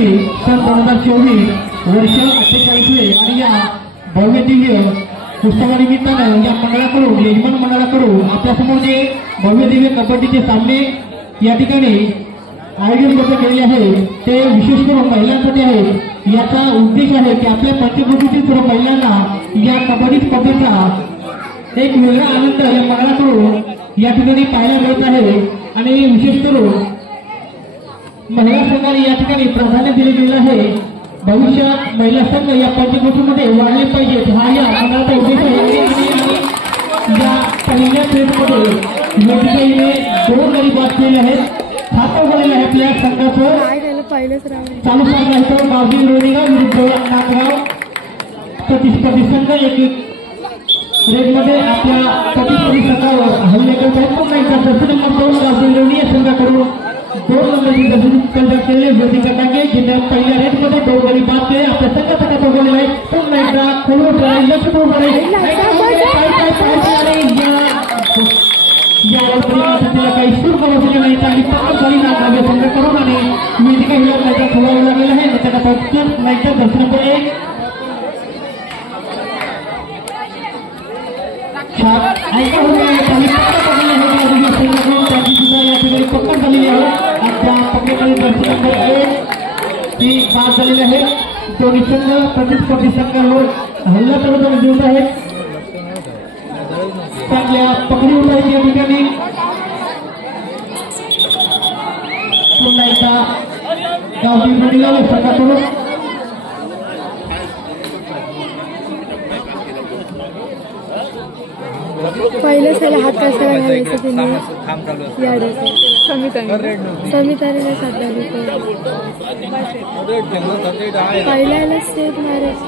वर्षी सन 2024 वर्ष 48 आणि या भव्य दिव्य उत्सवानिमित्तानं या मंडळाकडून यजमान मंडळाकडून आपल्यासमोर जे भव्य दिव्य कबड्डीचे सामने या ठिकाणी आयोजन केलेले आहे ते विशेष करून महिलांसाठी आहे। याचा उद्देश आहे की आपल्या पंचक्रोशीतील सर्व महिलांना या कबड्डी स्पर्धेचा एक वेगळा आनंद या मंडळाकडून या ठिकाणी पाहायला मिळत आहे आणि विशेष करून महिला संघाने या ठिकाणी प्राधान्य दिले गेले आहे। भविष्यात महिला संघ या पंचक्रोशीमध्ये वाढले पाहिजेत हा या मंडळाचा उद्देश आहे। आणि या पहिल्या फेजमध्ये या ठिकाणी 2 गडी बाद केले आहेत। खातं झालेलं आहे आपल्या संघाचं चालू सामना आहे तो मावजी रोणीगाव विरुद्ध नांदगाव प्रतिस्पर्धी संघ एक रेडमध्ये आपल्या प्रतिस्पर्धी संघावर हल्ले करत आहेत। पुन्हा एकदा जर्सी नंबर 2 मावजी रोणी या संघाकडून 2 नंबरची जर्सी कंडक्ट केले विरोधी गटाने जिथे पहिल्या रेडमध्ये 2 गडी बाद केले आपल्या संघाचा बघवलेला आहे। पुन्हा एकदा खोलून लक्ष याला काही सूर बनवलेले नाही आणि पक्क झाली नागाव्य संघ करून आणि वेदिका हिला मैदान खोलावं लागलेलं आहे। त्याला फक्त नाईटचा दर्शन पडे ऐका होते आणि पक्क पडलेले आहे संघाकडून त्यांची सुद्धा या ठिकाणी पक्क झालेली आहे। आणि त्या पक्केकडे दर्शन नंबर 1 ती बाद झालेली आहे। दोन्ही संघ प्रतिस्पर्धी संघावर हल्ला करत दिवस आहेत चांगल्या पकडी होत आहेत या ठिकाणी। पुन्हा एकदा गावठी रोणीगाव संघाकडून पहिलं त्याला हात कशाला घालायचं त्यांनी याड्याचं समिताने साधला पहिल्याला स्टेप मारायचं